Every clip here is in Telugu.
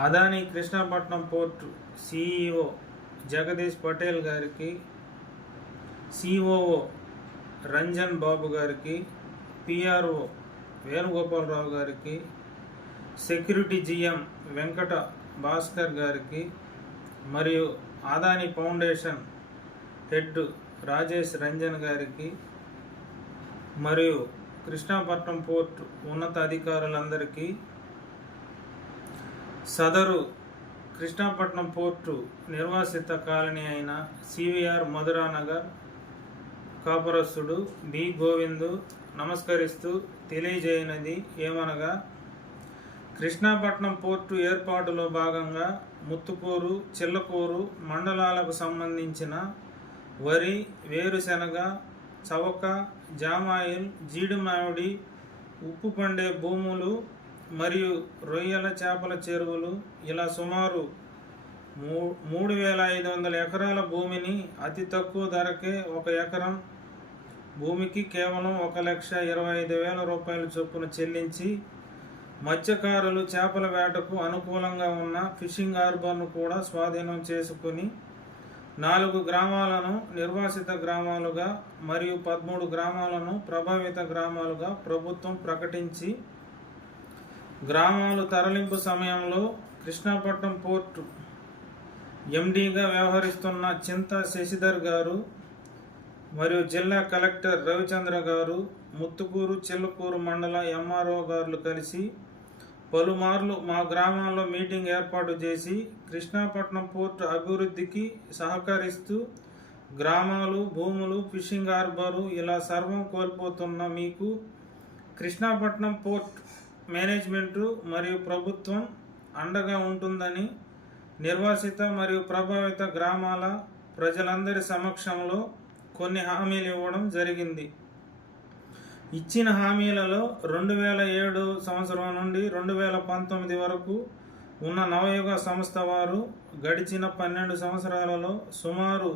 అదాని కృష్ణపట్నం పోర్టు సిఇఓ జగదీష్ పటేల్ గారికి సిఓఓ రంజన్ బాబు గారికి పిఆర్ఓ వేణుగోపాలరావు గారికి సెక్యూరిటీ జిఎం వెంకట భాస్కర్ గారికి మరియు ఆదాని ఫౌండేషన్ హెడ్ రాజేష్ రంజన్ గారికి మరియు కృష్ణాపట్నం పోర్టు ఉన్నత అధికారులందరికీ సదరు కృష్ణాపట్నం పోర్టు నిర్వాసిత కాలనీ అయిన సివిఆర్ మధురానగర్ కాపురస్తుడు బి గోవిందు నమస్కరిస్తూ తెలియజేయనది ఏమనగా కృష్ణాపట్నం పోర్టు ఏర్పాటులో భాగంగా ముత్తుకూరు చిల్లకూరు మండలాలకు సంబంధించిన వరి వేరుశెనగ చవక జామాయిల్ జీడిమామిడి ఉప్పు పండే భూములు మరియు రొయ్యల చేపల చెరువులు ఇలా సుమారు మూ మూడు వేల ఐదు వందల ఎకరాల భూమిని అతి తక్కువ ధరకే ఒక ఎకరం భూమికి కేవలం ఒక లక్ష ఇరవై ఐదు వేల రూపాయల చొప్పున చెల్లించి మత్స్యకారులు చేపల వేటకు అనుకూలంగా ఉన్న ఫిషింగ్ హార్బర్ను కూడా స్వాధీనం చేసుకుని నాలుగు గ్రామాలను నిర్వాసిత గ్రామాలుగా మరియు పదమూడు గ్రామాలను ప్రభావిత గ్రామాలుగా ప్రభుత్వం ప్రకటించి గ్రామాలు తరలింపు సమయంలో కృష్ణాపట్నం పోర్టు ఎండీగా వ్యవహరిస్తున్న చింత శశిధర్ గారు మరియు జిల్లా కలెక్టర్ రవిచంద్ర గారు ముత్తుకూరు చిల్లకూరు మండల ఎంఆర్ఓ గారు కలిసి పలుమార్లు మా గ్రామాల్లో మీటింగ్ ఏర్పాటు చేసి కృష్ణాపట్నం పోర్టు అభివృద్ధికి సహకరిస్తూ గ్రామాలు భూములు ఫిషింగ్ హార్బరు ఇలా సర్వం కోల్పోతున్న మీకు కృష్ణాపట్నం పోర్ట్ మేనేజ్మెంటు మరియు ప్రభుత్వం అండగా ఉంటుందని నిర్వాసిత మరియు ప్రభావిత గ్రామాల ప్రజలందరి సమక్షంలో కొన్ని హామీలు ఇవ్వడం జరిగింది. ఇచ్చిన హామీలలో రెండు వేల ఏడు సంవత్సరం నుండి రెండు వేల పంతొమ్మిది వరకు ఉన్న నవయుగ సంస్థ వారు గడిచిన పన్నెండు సంవత్సరాలలో సుమారు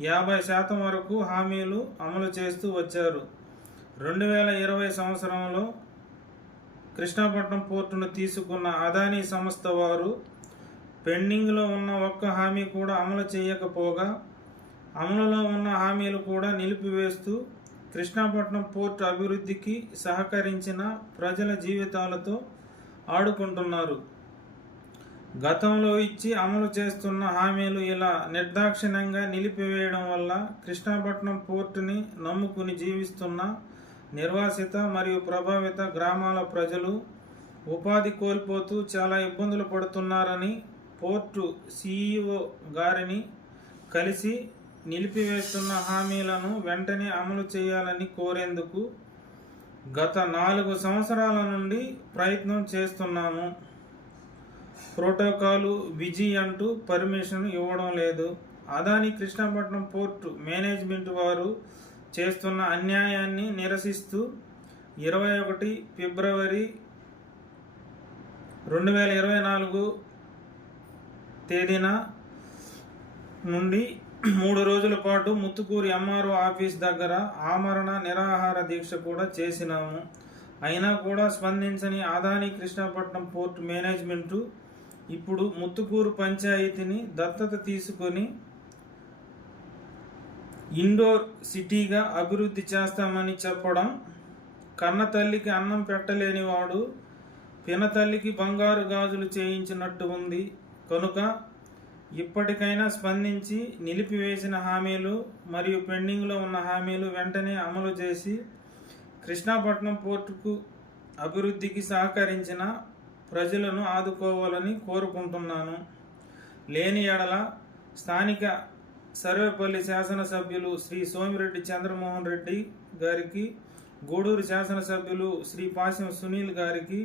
యాభై శాతం వరకు హామీలు అమలు చేస్తూ వచ్చారు. రెండు వేల ఇరవై సంవత్సరంలో కృష్ణాపట్నం పోర్టును తీసుకున్న అదానీ సంస్థ వారు పెండింగ్లో ఉన్న ఒక్క హామీ కూడా అమలు చేయకపోగా అమలులో ఉన్న హామీలు కూడా నిలిపివేస్తూ కృష్ణాపట్నం పోర్టు అభివృద్ధికి సహకరించిన ప్రజల జీవితాలతో ఆడుకుంటున్నారు. గతంలో ఇచ్చి అమలు చేస్తున్న హామీలు ఇలా నిర్దాక్షిణ్యంగా నిలిపివేయడం వల్ల కృష్ణాపట్నం పోర్టుని నమ్ముకుని జీవిస్తున్న నిర్వాసిత మరియు ప్రభావిత గ్రామాల ప్రజలు ఉపాధి కోల్పోతూ చాలా ఇబ్బందులు పడుతున్నారని పోర్టు సిఇఓ గారిని కలిసి నిలిపివేస్తున్న హామీలను వెంటనే అమలు చేయాలని కోరేందుకు గత నాలుగు సంవత్సరాల నుండి ప్రయత్నం చేస్తున్నాము. ప్రోటోకాలు విజీ అంటూ పర్మిషన్ ఇవ్వడం లేదు. అదాని కృష్ణపట్నం పోర్టు మేనేజ్మెంట్ వారు చేస్తున్న అన్యాయాన్ని నిరసిస్తూ ఇరవై ఒకటి ఫిబ్రవరి రెండు వేల ఇరవై నాలుగు తేదీన నుండి మూడు రోజుల పాటు ముత్తుకూరి ఎంఆర్ఓ ఆఫీస్ దగ్గర ఆమరణ నిరాహార దీక్ష కూడా చేసినాము. అయినా కూడా స్పందించని ఆదాని కృష్ణపట్నం పోర్ట్ మేనేజ్మెంటు ఇప్పుడు ముత్తుకూరు పంచాయతీని దత్తత తీసుకొని ఇండోర్ సిటీగా అభివృద్ధి చేస్తామని చెప్పడం కన్న తల్లికి అన్నం పెట్టలేని వాడు పిన తల్లికి బంగారు గాజులు చేయించినట్టు ఉంది. కనుక ఇప్పటికైనా స్పందించి నిలిపివేసిన హామీలు మరియు పెండింగ్లో ఉన్న హామీలు వెంటనే అమలు చేసి కృష్ణాపట్నం పోర్టుకు అభివృద్ధికి సహకరించిన ప్రజలను ఆదుకోవాలని కోరుకుంటున్నాను. లేని ఎడల స్థానిక సర్వేపల్లి శాసనసభ్యులు శ్రీ సోమిరెడ్డి చంద్రమోహన్ రెడ్డి గారికి గూడూరు శాసనసభ్యులు శ్రీ పాశం సునీల్ గారికి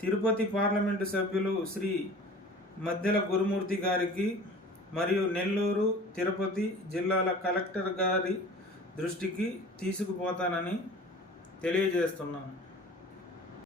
తిరుపతి పార్లమెంటు సభ్యులు శ్రీ మద్దెల గురుమూర్తి గారికి మరియు నెల్లూరు తిరుపతి జిల్లాల కలెక్టర్ గారి దృష్టికి తీసుకుపోతానని తెలియజేస్తున్నాను.